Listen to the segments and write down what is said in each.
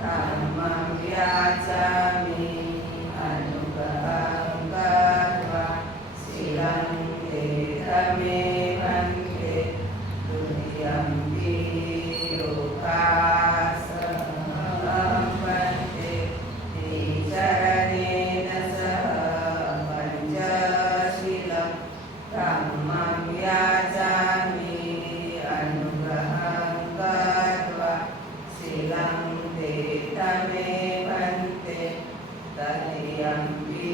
dhammam yacami anugraham katva silang tame bhante duniyampi ukasam bhante nicaranena saha panchasilam dhammam yacami anugraham katva silang tame bhante duniyampi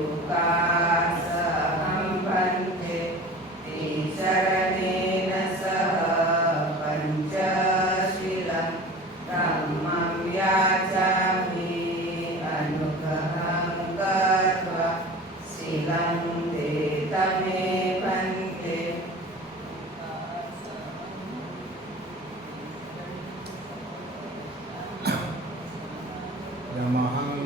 ukasam bhante nicaranena saha panchasilam dhammam yacami anugraham katva silang tame bhante Yamahang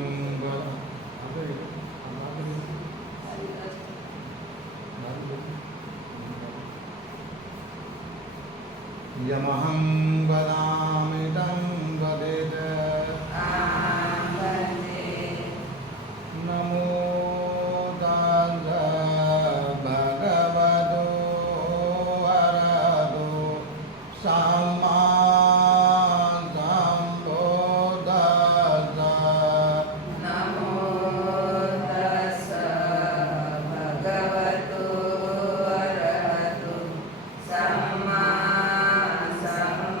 Yamaham vadamidam vadeta Namo tassa bhagavato arahato samma sambuddhassa Namo tassa bhagavato arahato samma sambuddhassa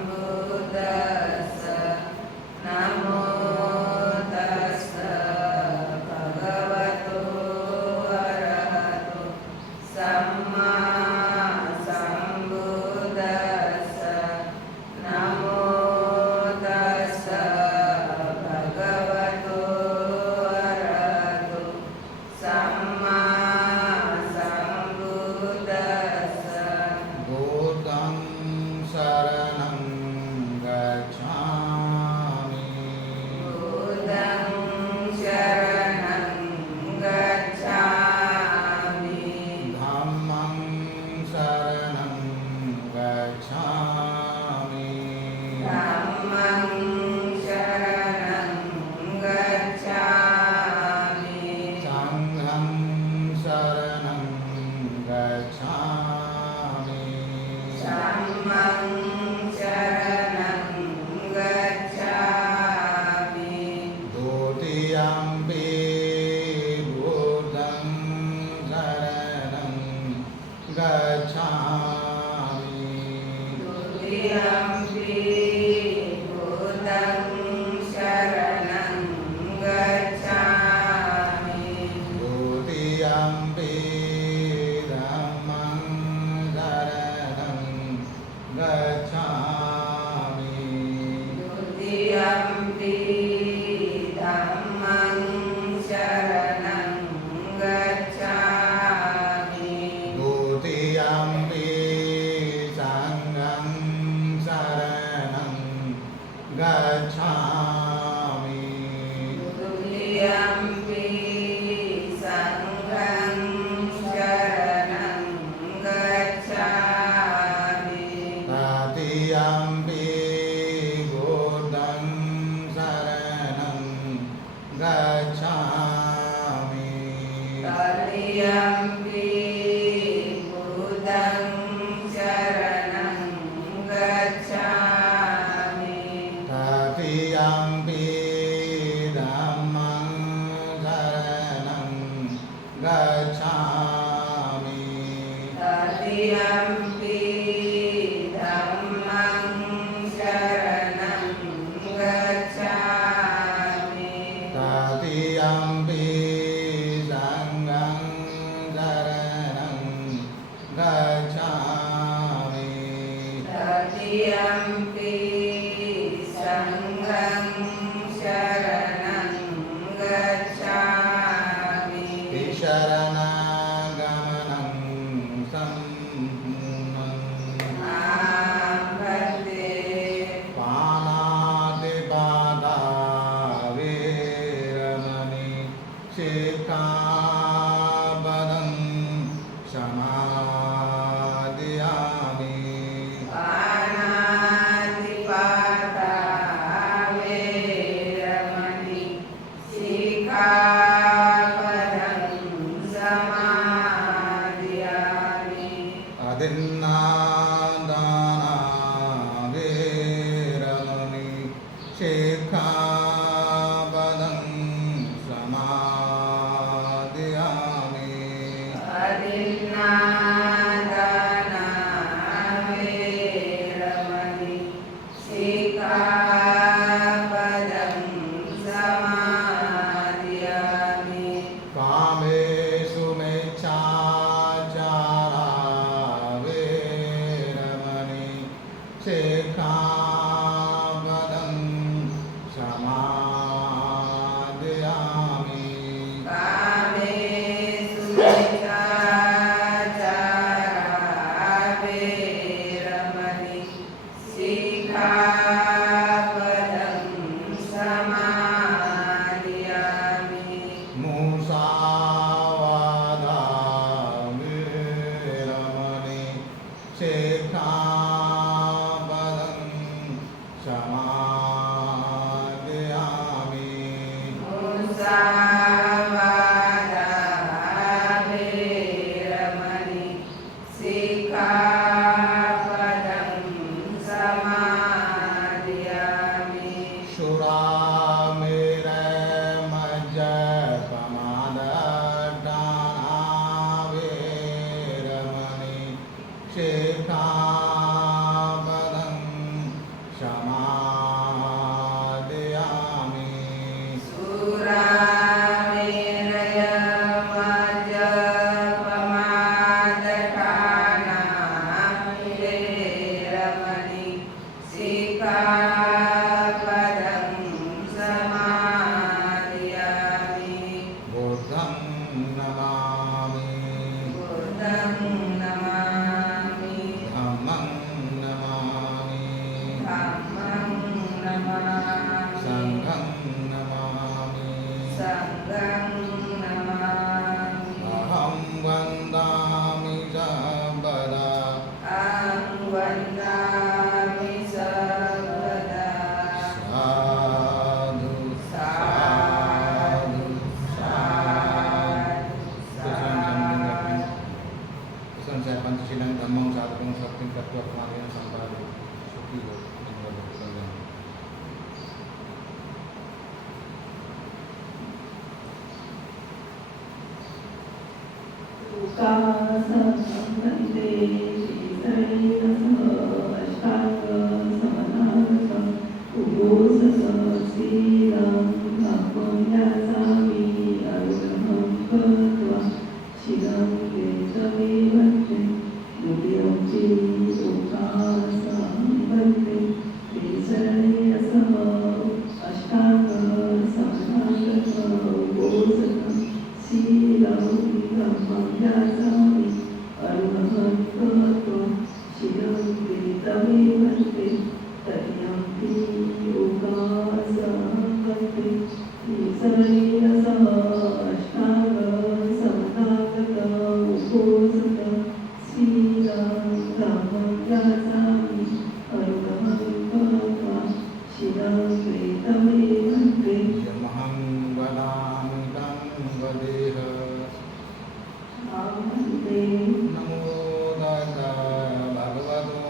यमहं वदामि तं वदेह नमो तस् भगवतो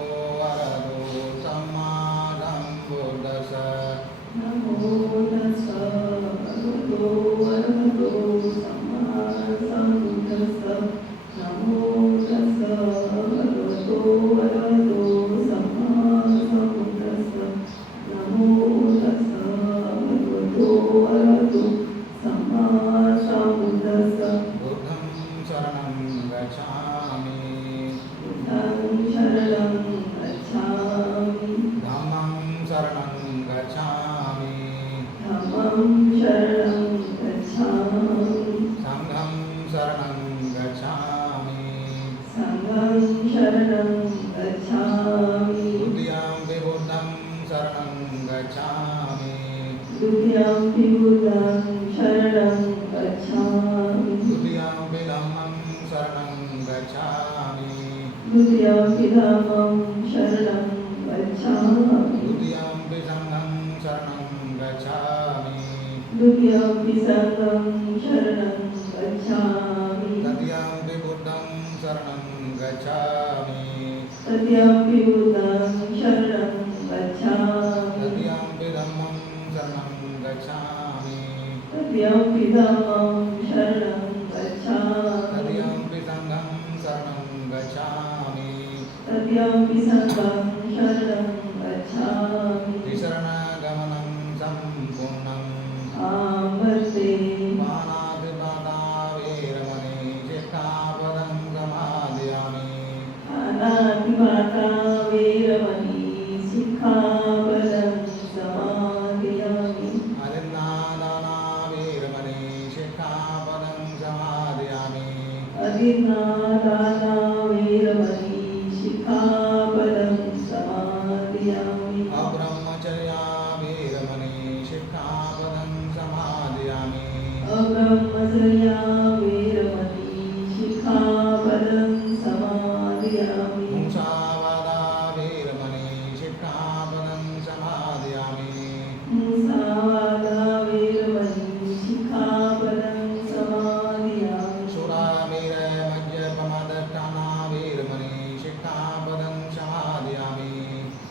वरदो सम्मा सम्बुद्धस्स बुद्धं शरणं गच्छामि धम्मं शरणं गच्छामि संघं शरणं गच्छामि द्वितीयं बुद्धं शरणं गच्छामि द्वितीयं धम्मं शरणं गच्छामि धम्मं शरणं गच्छामि द्वितीयं संघं शरणं गच्छामि द्वितीयं संघं शरणं गच्छामि तृतीयं बुद्धं शरणं गच्छामि तृतीयं बुद्धं शरणं गच्छामि तृतीयं धम्मं शरणं गच्छामि तृतीयं धम्मं शरणं गच्छामि तृतीयं संघं शरणं गच्छामि तृतीयं संघं शरणं गच्छामि त्रिशरणगमनं सम्पूर्णम् आमर्ते पाणातिपाता वेरमणि शिक्षापदं समादयामि अनादिमाता वेरमणि शिक्षापदं समादयामि अदिन्नादाना वेरमणि शिक्षापदं समादयामि अदिन्नादाना वेरमणि शिक्षापदं समादयामि अब्रह्मचर्या वेरमणि शिक्षापदं समादयामि अब्रह्मचर्या वेरमणि शिक्षापदं समादयामि मुसावादा वेरमणि शिक्षापदं समादयामि मुसावादा वेरमणि शिक्षापदं समादयामि सुरामेरमद्यपमदष्टाना वेरमणि शिक्षापदं समादयामि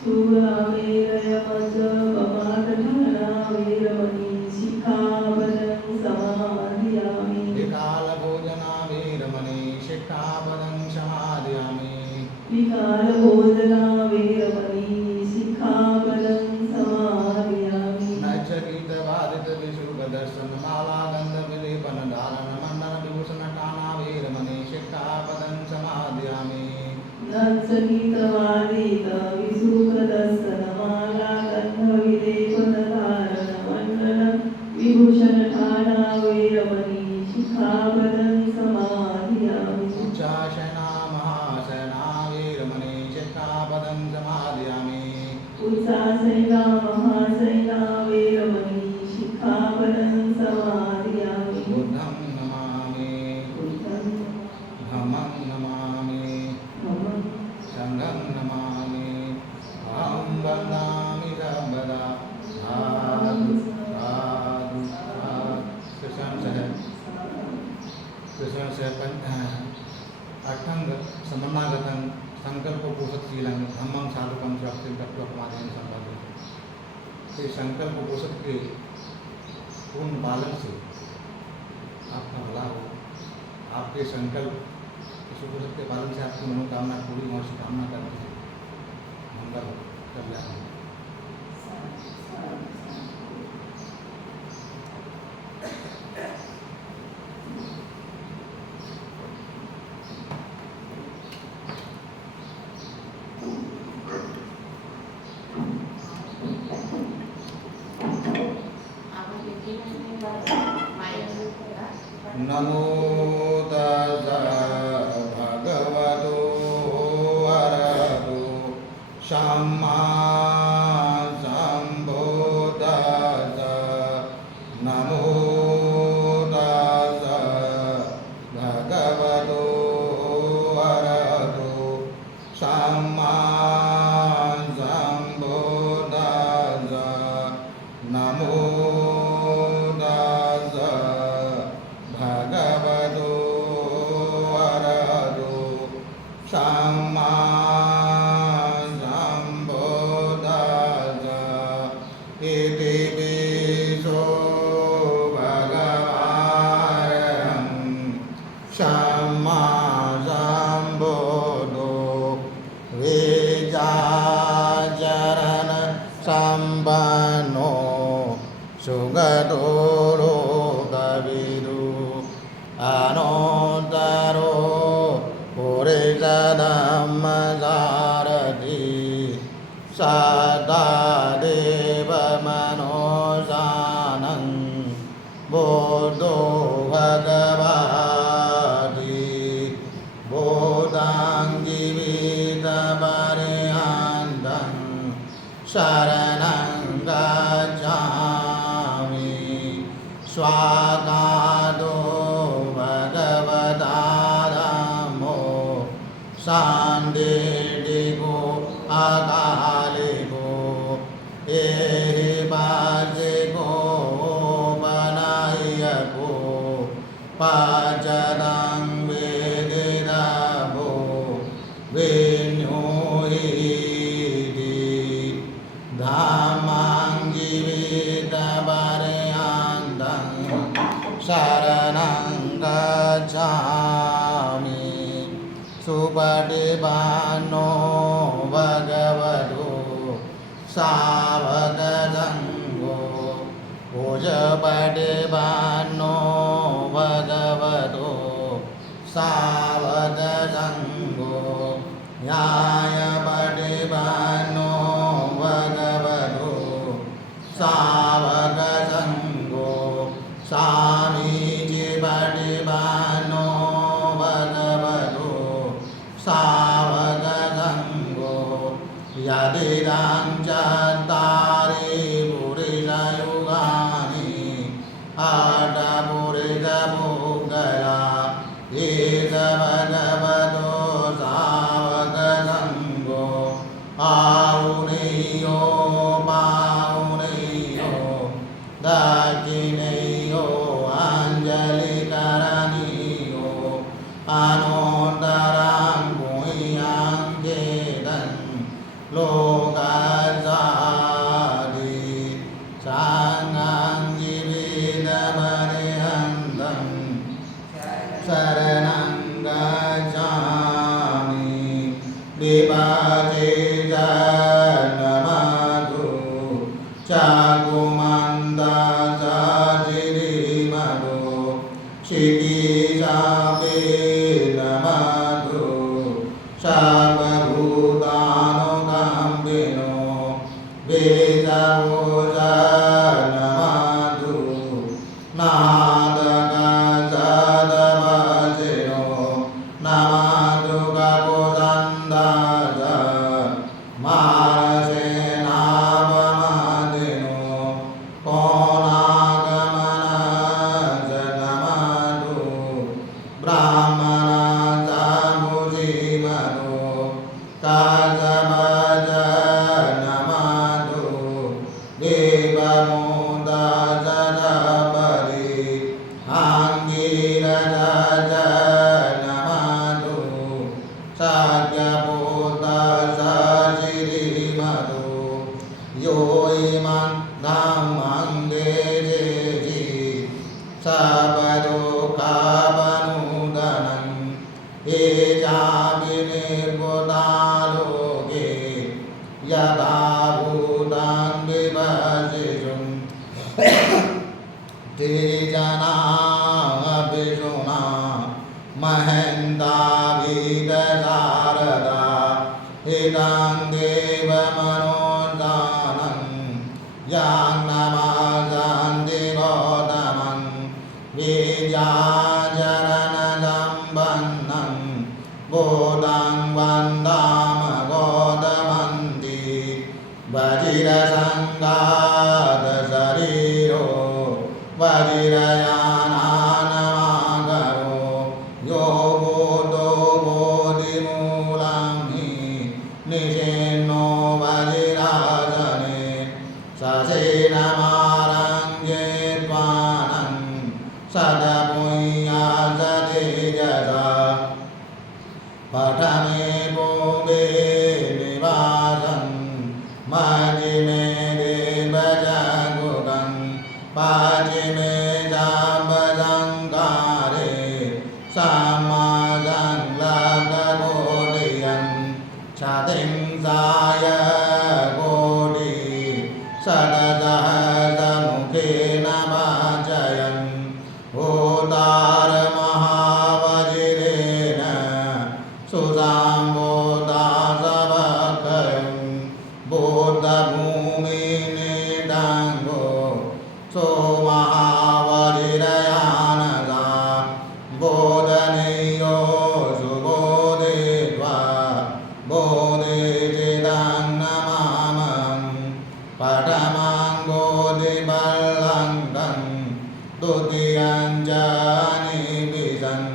सुरामेरयमद्यपमादठाना वेरमणि शिक्षापदं समादयामि विकालभोजना वेरमणि शिक्षापदं समादयामि विकालभोजना वेरमणि शिक्षापदं समादयामि नचकितवादितविशुभदर्शनमालागन्धविलेपनधारणमण्डलविभूषणकाना वेरमणि शिक्षापदं समादयामि नत्सहितवादितविसुखदर्शनमाला गन्धविलेपनधारणमण्डलं विभूषणठाणा वेरमणि शिक्षापदं समादयामि उच्चाशना महाशना वेरमणि शिक्षापदं समादयामि उत्साहसेना महासेना वेरमणि शिक्षापदं समादयामि बुद्धं नमामि बुद्धं धम्मं नमामि नमः संघं नमामि अहं वन्दामि सर्वदा साधु साधु अष्टंग समन्नागतं संकल्पपोषकशीलं धम्मं साधुकं सुरक्षित तत्वप्रमादेन संपादित। ये संकल्पपोषक के पूर्ण पालन से आपका भला हो, आपके संकल्प इस उपनिषद के पालन से आपकी मनोकामना पूरी होने की कामना करते हैं। मंगल हो, कल्याण हो। नमो तस्सा भगवतो अरहतो सम्मा सम्बुद्धास्सा। नमो तस्सा भगवतो अरहतो सम्मा सम्बुद्धास्सा। नमो तस्सा भगवतो अरहतो सम्मा सम्बुद्धास्सा। इति विशो भगवान् सम्मा सम्बुद्धो विजाचरण सम्पन्नो सुगतो लोकविदु अनोत्तरो पुरुषधम्मसारथि सदा देवमनोजानं बोधो भगवति बोधाङ्गिविदपर्यन्तं शरणं गच्छामि। स्वागातो भगवता धम्मो सान्दिटिको अकालिको एहिपासिको वनायको पाचदं वेदितभो विन्युहिति धामाङ्गिविदपर्यन्तं शरणं गच्छामि। सुपटिपन्नो भगवतो सावकसङ्घो भुजपटिपन्नो भगवतो सावकसङ्घो न्यायपटिपन्नो भगवतो सावकसङ्घो सामीचिपटिपन्नो भगवतो सावकसङ्घो। यदिदं चत्वारि पुरुषयुगानि अष्टपुरुषपुङ्गला एष भगवतो सावकसङ्घो। आहुनेयो पाहुनेयो दक्षिणेयो अञ्जलिकरणीयो अनोत्तरं गुह्यं चेदन् लोकसादि सङ्गं जीवितपर्यन्तं शरणं गच्छामि। विभाजे जन्मधु चाकुमन्दसजिरिमधु क्षितिशापेदमधु सर्वभूतानुकम्पिनो वेदवो जन्मधु नादकसदवचिनो नमधु कपुसन्दस मानसेनावमदिनो कोन ते जना विषुणा महन्ता वीतशारदा हितं देवमनोदानं यान्नमाजान्ति गौतमं बीजाचरणसम्पन्नं बोधं वन्दाम गौतमन्ति वजिरसङ्गातशरीरो वजिरयानानमागरो यो बोधो बोधिमूलं हि निषेन्नो वजिराजने ससेनमारङ्गे त्वानं सदपुण्यासतेजसा पठमे भोगे निवासं मजिमे देवजगुगं पाजिमे जाम्बजङ्कारे समाजङ्लकगोडियं क्षतिंसाय गोडी षडसहस्रमुखेन वाचयन् होतारमहावजिरेण सुसाम्बोदासवकयं बोधभूमिनिडाङ्गो सोमहावजिरयानगा बोधनेयो सुबोधित्वा बोधिचिदन्नमामं पठमाङ्गोदिबल्लङ्कं द्वितीयं च निविशन्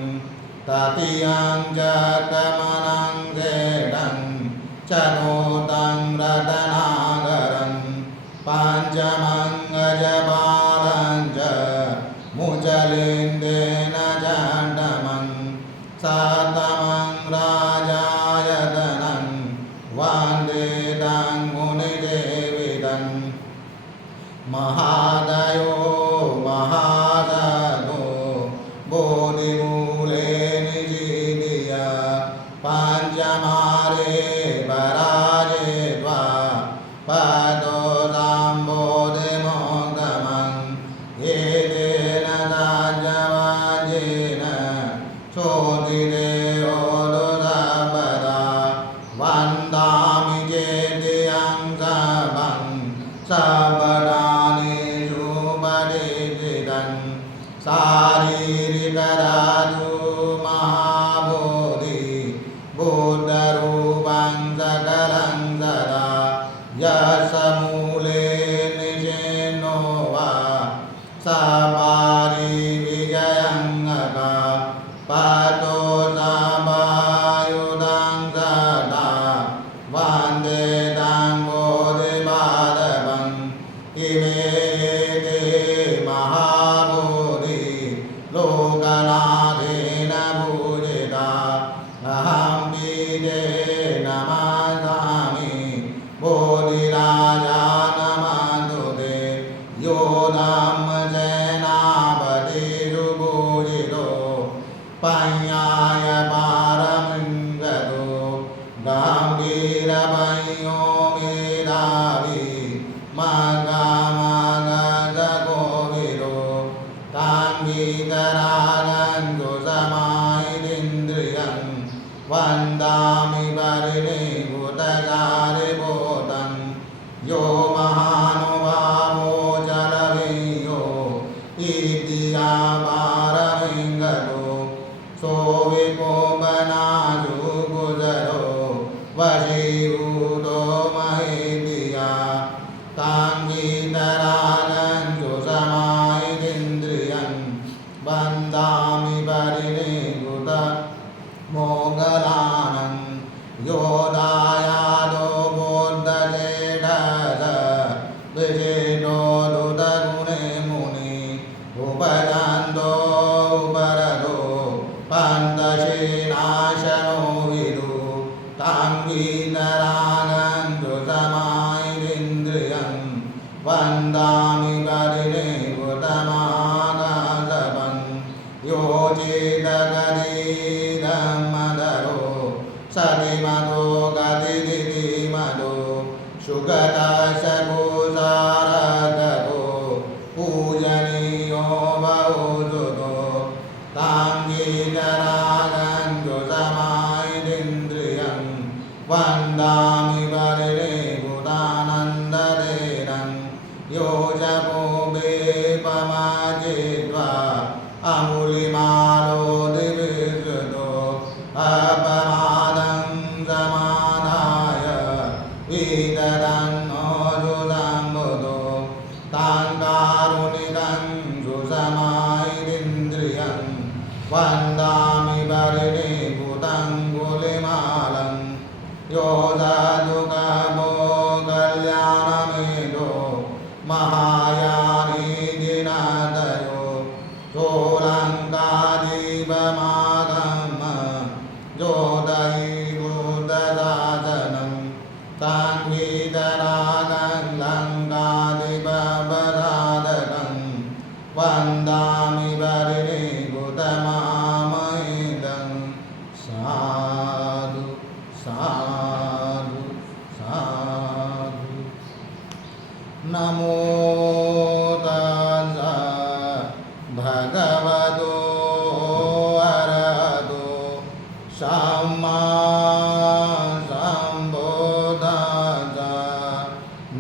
तृतीयं च कमनं शेषं चतुर्थं रत्नाकरं पञ्चमं गजपालं च मुचलिन्देन चण्डमं सप्तमं राजायतनं वन्दे तं मुनिसेवितं महादयो महासतो बोधिमूले निषीदय पञ्चमारे पराजे त्वा पदो सम्बोधिमोगमं एतेन साज्यवाजेन चोदिदेयो दुर्लभदा वन्दामि चेद्यं सभं सबदानेषु परिचितं शारीरिकधातु महाबोधि बुद्धरूपं सकलं सदा यस्मूले निषेन्नो वा सपारिविजयङ्गका पतो सपायुधं सदा वन्दे तं बोधिपादपम् इमे ते महाबोधि लोकनाथेन पूजिता अहं बीजे नमामि बोधिराजा नमस्तु ते यो धम्मसेनापतिषु पूजितो पञ्याय पारमिङ्गतो गम्भीरपञ्यो मेधावी मगामगजगोविदो तां वीतरागन्तु समाहितीन्द्रियं वन्दामि परिनिभूतचारिभूतं यो महानुभावो जलवीयो इद्या पारमिङ्गतो सो विकोपनाशु गुजरो वशीभूतो महेदिया तां वीतरागन्तु समाहितीन्द्रियं वन्दामि परिनिभूत मोगलानं यो दायादो बोद्धचेतस विशेषो दुतगुणे मुनि उपजन्तो उपरतो पन्तशेनाशनो विदु तां वीतरागन्तु समाहितीन्द्रियं वन्दामि परिनिभूतमागसपन् यो चेतगतीदं मदरो सतिमतो गतिदितिमतो सुगतशकुसारगतो वन्दामि वरिणीभूतं गुलिमालं योधदुःखभो कल्याणमेधो महायानी दिनदयो सोलङ्कादीपमागम जोदयि बुद्धदासनं संगीतरागं लङ्कादिपदादकं वन्दामि वरिणीभूतमामहितं साधु साधु साधु। नमो तस्स भगवतो अरहतो सम्मा सम्बुद्धास्स।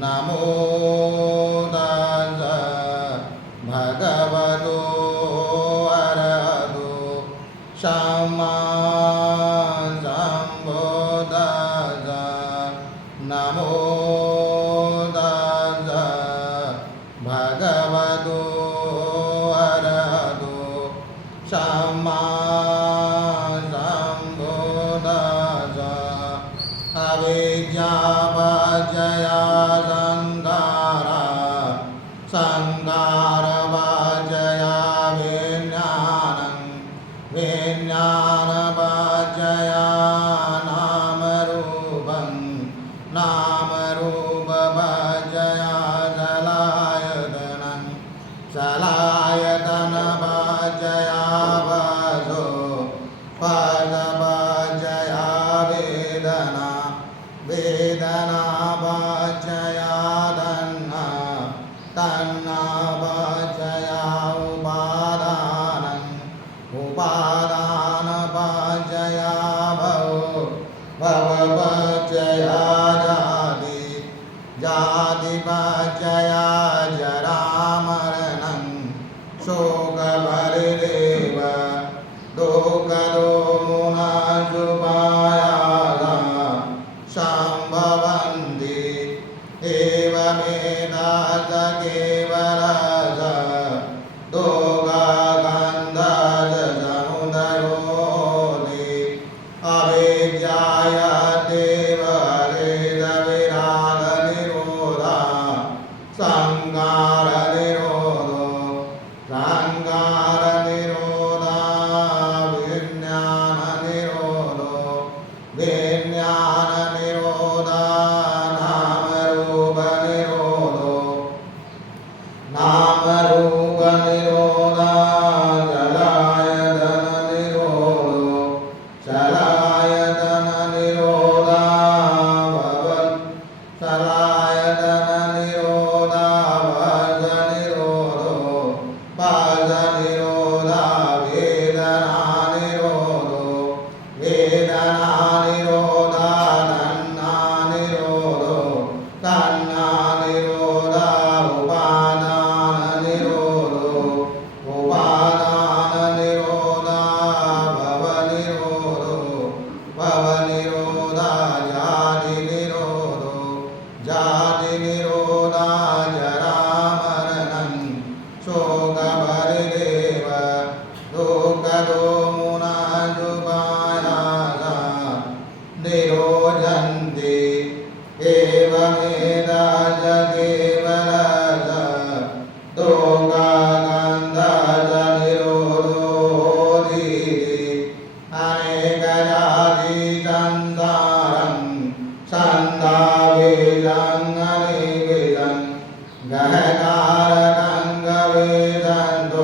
नमो तस्स भगवतो अरहतो सम्मा सम्बुद्धास्स। नमो तस्स भगवतो अरहतो सम्मा सम्बुद्धास्स। अविद्यापचया संखारा संखारपचया विज्ञानं विज्ञानपचया नामरूपं नामरूपपचया सलायतनं सलायतनपचया वसो वसपचया वेदना वेदनापचया तन्ना तन्नापचया उपादानं उपादानपचया भवो भवपचया जाति जातिपचया जरामरणं शोकपरिदेव दुःखदोमुनजुपायासा सम्भवन्ति एवमेतत् केवलस दुःखगन्धसमुदयोति अविद्याया देवरेदविरागनिरोधा संकारनिरोधो संकारनिरोधा विज्ञाननिरोधो विज्ञाननिरोधा नामरूपनिरोधो नामरूपनिरोधा चलायतननिरोधो चलायतननिरोधा भवत् चलायतननिरोधा भजनिरोधो भजनिरोधा वेदनानिरोधो वेदनानिरोधा तन्नानिरोधो तन्नानिरोधा उपादाननिरोधो उपादाननिरोधा भवनिरोधो भवनिरोधा जातिनिरोधो जातिनिरोधा जरामरणं शोकपरिदेव दुःखदोमुनजुपायासा निरोधन्ति एवमेतत् केवलस दुःखगन्धसनिरोधोऽधीति अनेकजाति संसारं सन्दावेदं अनिवेदं गहकारकं गवेदन्तो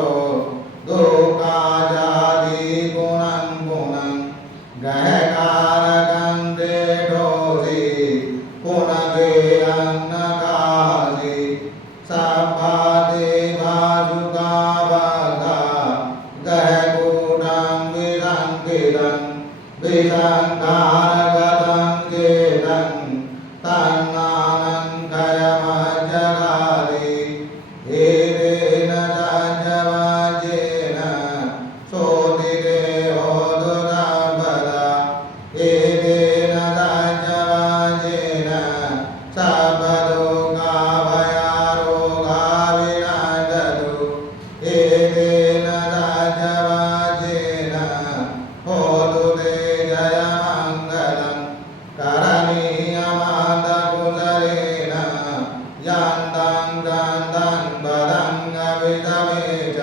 विदमे च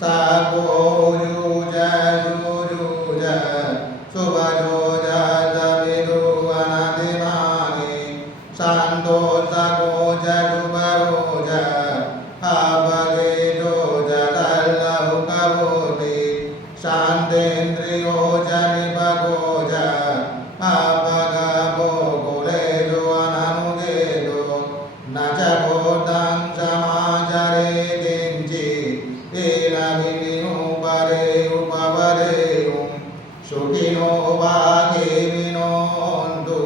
सको युज सुयुज सुभजो जमिदु अनतिमानि शान्तो सको जुबरो ज अवगेजो जल्लहु कवोति शान्तेन्द्रियो च निपगो ज अपगपो कुलेजो अननुगेजो न च बोधं समाचरे किञ्चि येन विनिनुपरे उपवरेयुं सुखिनो भागिनो हन्तु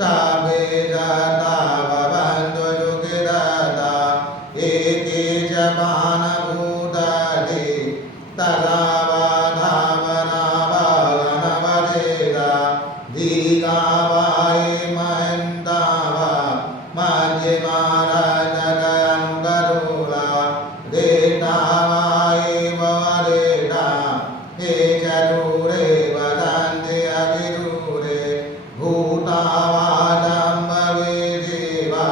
सर्वे जता भवन्तु सुखिता एके च मानभूतानि तदा वाधावनावगणवदेदा दीर्घावाय महन्तावा मध्यमाराजगनुगरुला देतावाय वरेदा हे चतुरे वदन्ति अतिदूरे भूतावाजम्बवे देवा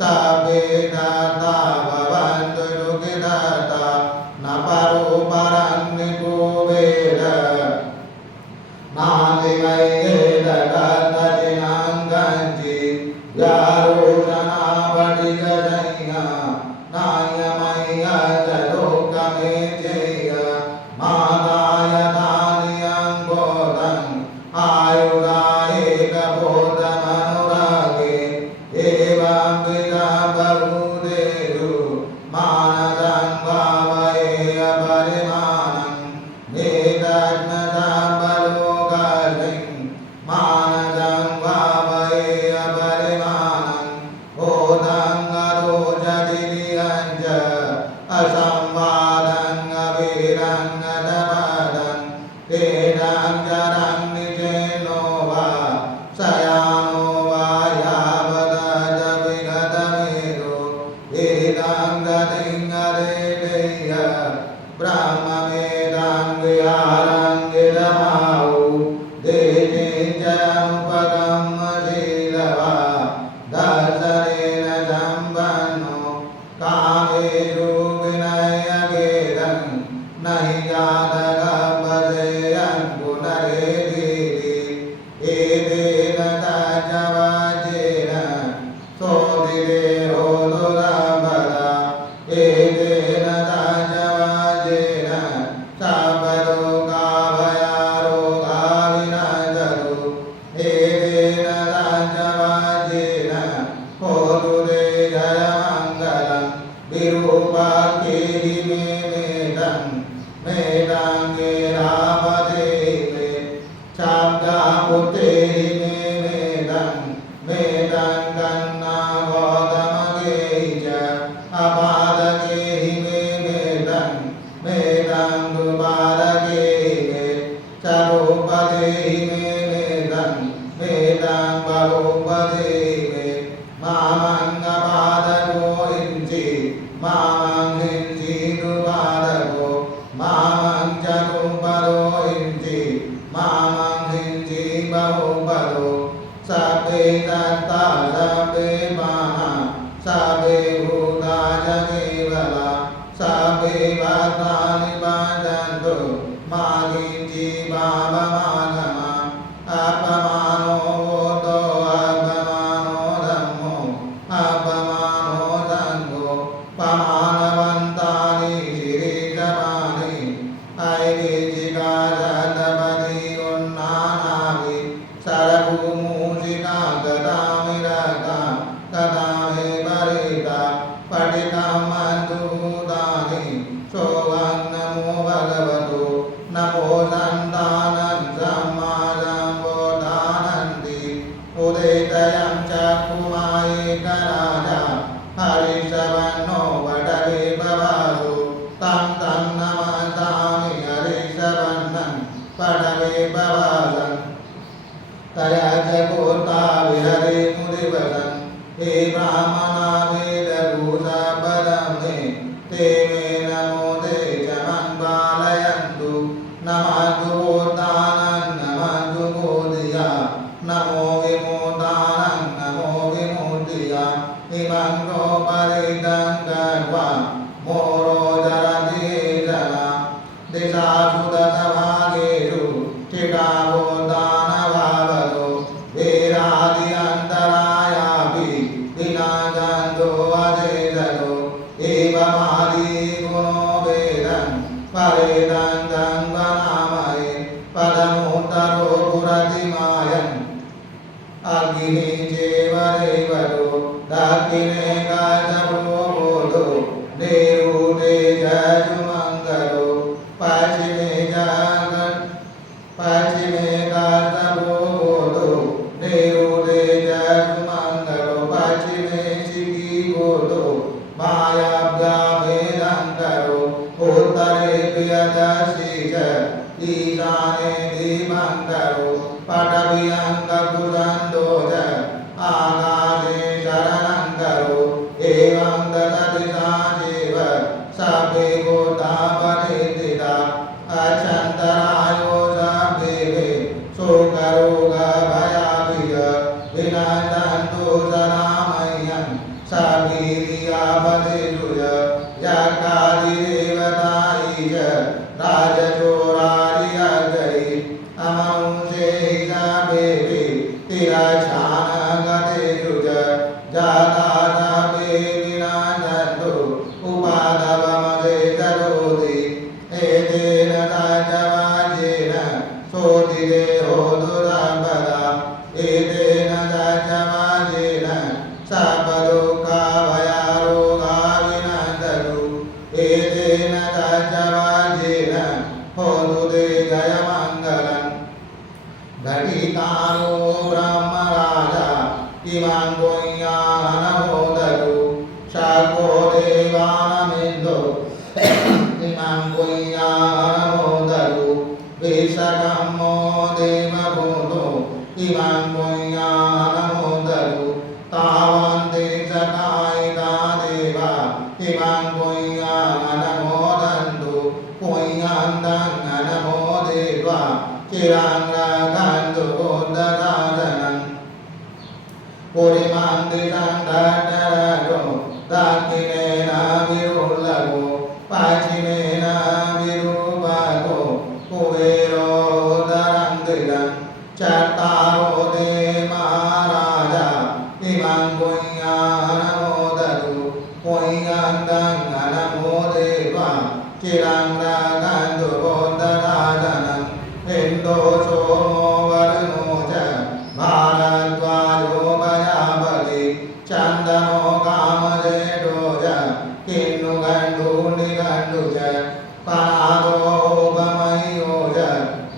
सर्वे दत्ता भवन्तु सुखिता न परो परन्निको वेद नादिमय्येद कथचिनाङ्गञ्चि यारोचनापटिगजय्य नायमय्य च लोकमेजय्य मादाय धान्यङ्गोदम् आयुधायेकबोधमनुरागे एवं विदबहुदेषु मानदं भावये अपरिमाणं नेतज्ञतबलोकलिं मानदं भावये अपरिमाणं ओदङ्गरोचदिरियं च असंवादं अवीरं गतपदं एदं जरं निचेनो वा शयानो वा यावदज विगतमेरो एदं गतिं गदेय ब्रह्ममेदं विहारं गिरमाहु देशे च अनुपगम्यशीलवा दर्शनेन सम्पन्नो कामेषु विनयगेदं न हि जातकपदेयं पुनरेदिति एतेन तज्जवचेन सोदिते होदुरपदा एतेन तज्जवचेन सर्वरोगाभयारोगा विनश्यतु एतेन तज्जवचेन होदुते जयमङ्गलं विरूपाख्येहि मे मेदं गेरापते मे शाब्दापुत्रेहि मे मेदं कन्ना गौतमगेहि च अपादगेहि मे मेदं दुपादगेहि मे सरोपदेहि मे मेदं बहुपदेहि मे मामङ्गपादको हिंसि मामं हिंसि दुपादको मामं चतुपदो हिंसि मामं हिंसि बहुपदो सर्वे दत्ता सर्वे माना सर्वे भूता च केवला सर्वे भद्राणि पश्यन्तु मा किञ्चिदपमानः अपमानो बोधो अपमानो धम्मो अपमानो सङ्गो पमानवन्तानि शिरीषमानि ऐकेचिका शतपदी उन्नानाभि सरभूमूषिका गदामिरका गदामे परिता पठितं मधुभूतानि सोगं परेदङ्गं वनामहे पदमुत्तरो पुरतिमायन् अग्निः चैव देवतो दक्षिणे गजप्रोबोधो निरुते जजुमङ्गलो पश्चिमे गजप्रोबोधो निरुते जजुमङ्गलो पश्चिमे शिखिगोधो मायाभ्यामेदङ्करो उत्तरे प्रियदर्शी च ईशाने दीपङ्करो पटवियङ्ककुसन्दो च आकाशे शरणङ्करो एवं दशदिशा चैव सभ्ये गोता परिस्थिता अक्षन्तरायो सभ्ये शोकरोगभयाभिः विनश्यन्तु सदामह्यं सभीर्यापतिषु यज्ञादिदेवतायै च राजचोरादियज्ञैः अमनुषैः सभ्ये तिरच्छानगतेषु च जाता सभ्ये विनश्यन्तु उपादवमदेतरोति एतेन सत्यवाचेन सोतिदेहो दुरापदा एतेन सत्यवाचेन सर्वदुःखभयारोगा विनश्यन्तु एतेन सत्यवाचेन होतु ते जयमङ्गलम् घटिकारो ब्रह्मराजा इमां पुण्यानमोदतु शको देवानमिन्दो इमां पुण्यानमोदतु विश्वकर्मो देवभूतो इमां पुण्यानमोदतु तावन्ते सकायिका देवा इमां पुण्यानमोदन्तु पुण्यन्तन्नमोदेवा चिराङ्गन्तु गोदराधनम् पुरिमान्दिरन्दो दक्षिणेन विरुल्लभो पश्चिमेन विरूपको कुबेरोदरन्दिरं चत्वारो ते महाराजा इमां पुण्यानमोदतु पुण्यन्तन्नमोदेवा चिराङ्गन्तु गोदराधनम् इन्दो सोमो वरुणो च भारद्वाजो प्रजापति चन्दनो कामजेतो च किन्नुगण्डो निगण्डु च पनादो उपमयो च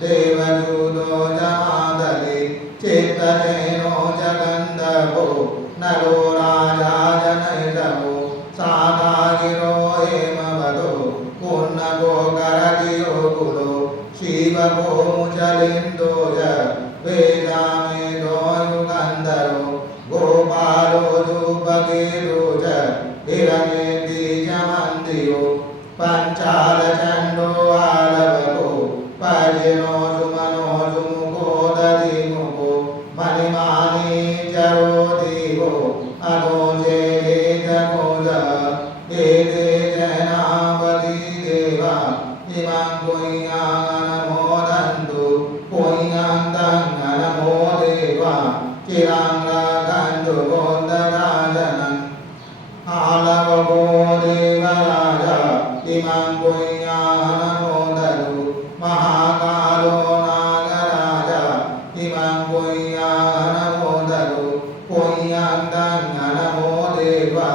देवदूतो च मादलि चित्तसेनो च गन्धर्वो नरो राजा जनैषवो सादागिरो हेमवतो पूर्णगो करगिरो कुलो शिवगो मुचलिन्दो च वेदामेधो युगन्धरो गोपालो धूपगीरो च हिरण्येति च मन्दिरो पञ्चालचण्डो आलवको पर्जनो सुमनो सुमुखो दधिमुखो मणिमानी चरो देवो अनोजे जगोजः एते जनावती देवा इमां पुण्यानमोदन्तु पुण्यन्तन्नमोदेवा चिराङ्गन्तु गोदराधनम् आलवको देवराजा इमां पुण्यानमोदतु महाकालो नागराजा इमां पुण्यानमोदतु पुण्यन्तन्नमोदेवा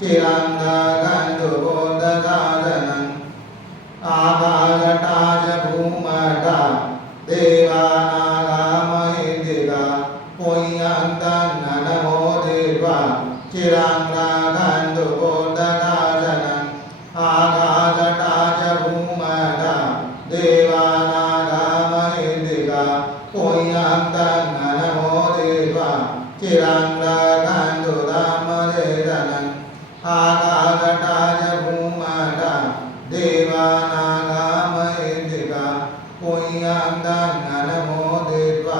चिराङ्गन्तु गोदराधनम् आकाशटाज भूमटा देवानागामहेन्दिका पुण्यन्तन्नमोदेवा चिराङ्गन्तु गोदराधनम् आकाशटाज भूमटा देवानागामहेन्दिका पुण्यन्तन्नमोदेवा चिराङ्गन्तु रामदेवनम् आकाशटाज भूमटा देवानागामहेन्दिका पुण्यन्तन्नमोदेवा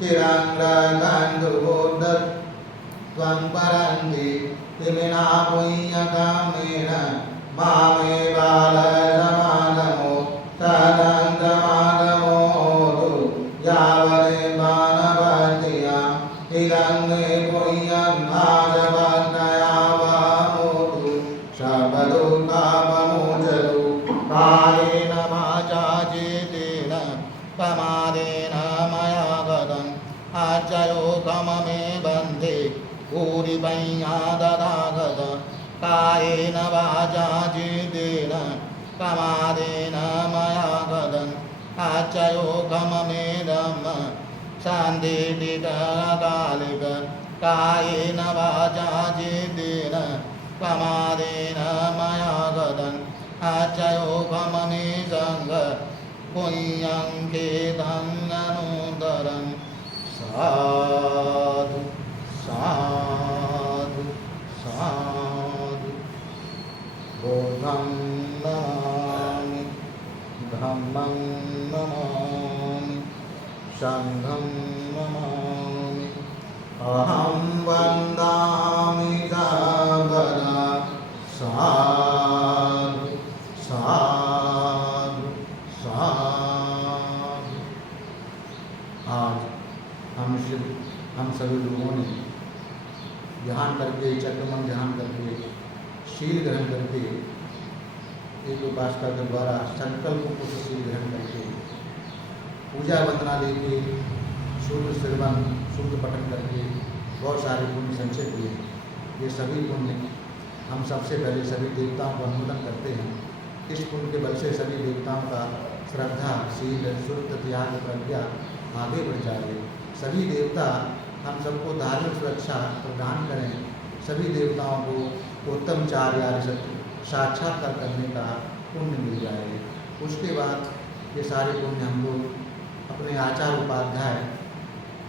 चिराङ्गन्तु गोदत्वं परन्ति तिमिना पुण्यकामेन मामे बालसमागमो तदन्तमागमो होतु यावदे मानवत्या इदं मे पुण्यं नादवत्तया वामोतु सर्वदुःखमोचतु कायेन कृपया ददागत कायेन वाचा जितेन प्रमादेन मया गदन् आच्चयोगममेदं शान्तिटिकालिक कायेन वाचा जितेन प्रमादेन मया गदन् आच्चयोगममेदं पुण्यं खेदं साधु साधु साधु बुद्धं नमामि धम्मं नमामि संघं नमामि अहं वन्दामि सर्वदा साधु साधु साधु। आज हम सभी लोगों ने ध्यान करके चक्रमन ध्यान करके शील ग्रहण करके एक उपासना के द्वारा संकल्प को शील ग्रहण करके पूजा वंदना लेके सूर्य श्रवण सूर्य पठन करके बहुत सारे पुण्य संचय किए। ये सभी पुण्य हम सबसे पहले सभी देवताओं को अनुमोदन करते हैं। इस पुण्य के बल से सभी देवताओं का श्रद्धा शील सुरत त्याग प्रज्ञा आगे बढ़ जाए। सभी देवता हम सबको धार्मिक सुरक्षा प्रदान करें। सभी देवताओं को उत्तम चार्य साक्षात्कार करने का पुण्य मिल जाए। उसके बाद ये सारे पुण्य हम लोग अपने आचार्य उपाध्याय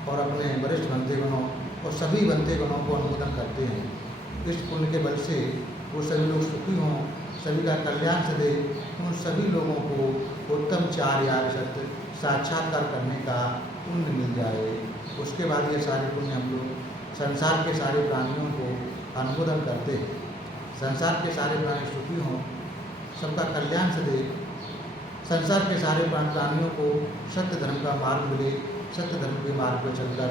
और अपने वरिष्ठ बंधुगणों और सभी बंधुगणों को अनुमोदन करते हैं। इस पुण्य के बल से वो सभी लोग सुखी हों, सभी का कल्याण सदे, उन सभी लोगों को उत्तम चार्य सत्य साक्षात्कार करने का पुण्य मिल जाए। उसके बाद ये सारे पुण्य हम लोग संसार के सारे प्राणियों को अनुमोदन करते हैं। संसार के सारे प्राणी सुखी हों, सबका कल्याण सदे, संसार के सारे प्राणियों को सत्य धर्म का मार्ग मिले, सत्य धर्म के मार्ग पर चलकर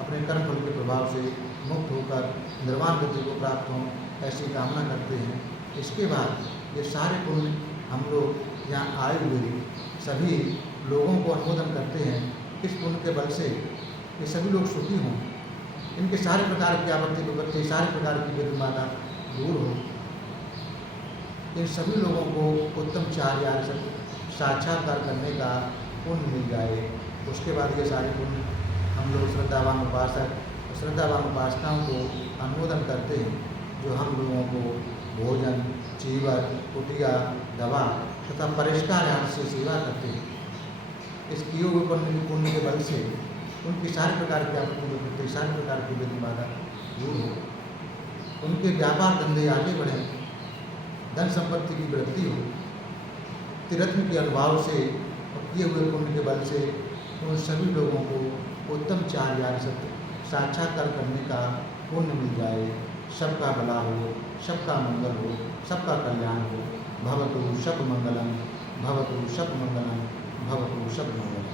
अपने कर्म फल के प्रभाव से मुक्त होकर निर्वाण गति को प्राप्त हों, ऐसी कामना करते हैं। इसके बाद ये सारे पुण्य हम लोग यहाँ आए हुए सभी लोगों को अनुमोदन करते हैं। इस पुण्य के बल से ये सभी लोग सुखी हों, इनके सारे प्रकार की आपत्ति विपत्ति, सारे प्रकार की विघ्नबाधा दूर हो, इन सभी लोगों को उत्तम चार्य साक्षात्कार करने का पुण्य मिल जाए। उसके बाद ये सारे पुण्य हम लोग श्रद्धावान उपासक श्रद्धावान उपासनाओं को अनुमोदन करते हैं, जो हम लोगों को भोजन चीवर कुटिया दवा तथा परिष्कार आदि से सेवा करते हैं। इस किए हुए पुण्य के बल से उनकी सारे प्रकार की आपत्ति विपत्ति, सारे प्रकार की विघ्नबाधा दूर हो, उनके व्यापार धंधे आगे बढ़ें, धन संपत्ति की वृद्धि हो। तीर्थ के अनुभाव से और किए हुए पुण्य के बल से उन सभी लोगों को उत्तम चार्य सत्य साक्षात्कार करने का पुण्य मिल जाए। सबका भला हो, सबका मंगल हो, सबका कल्याण हो। भवतु सब मंगलम, भवतु सब मंगलम, भवतु सब मंगलम।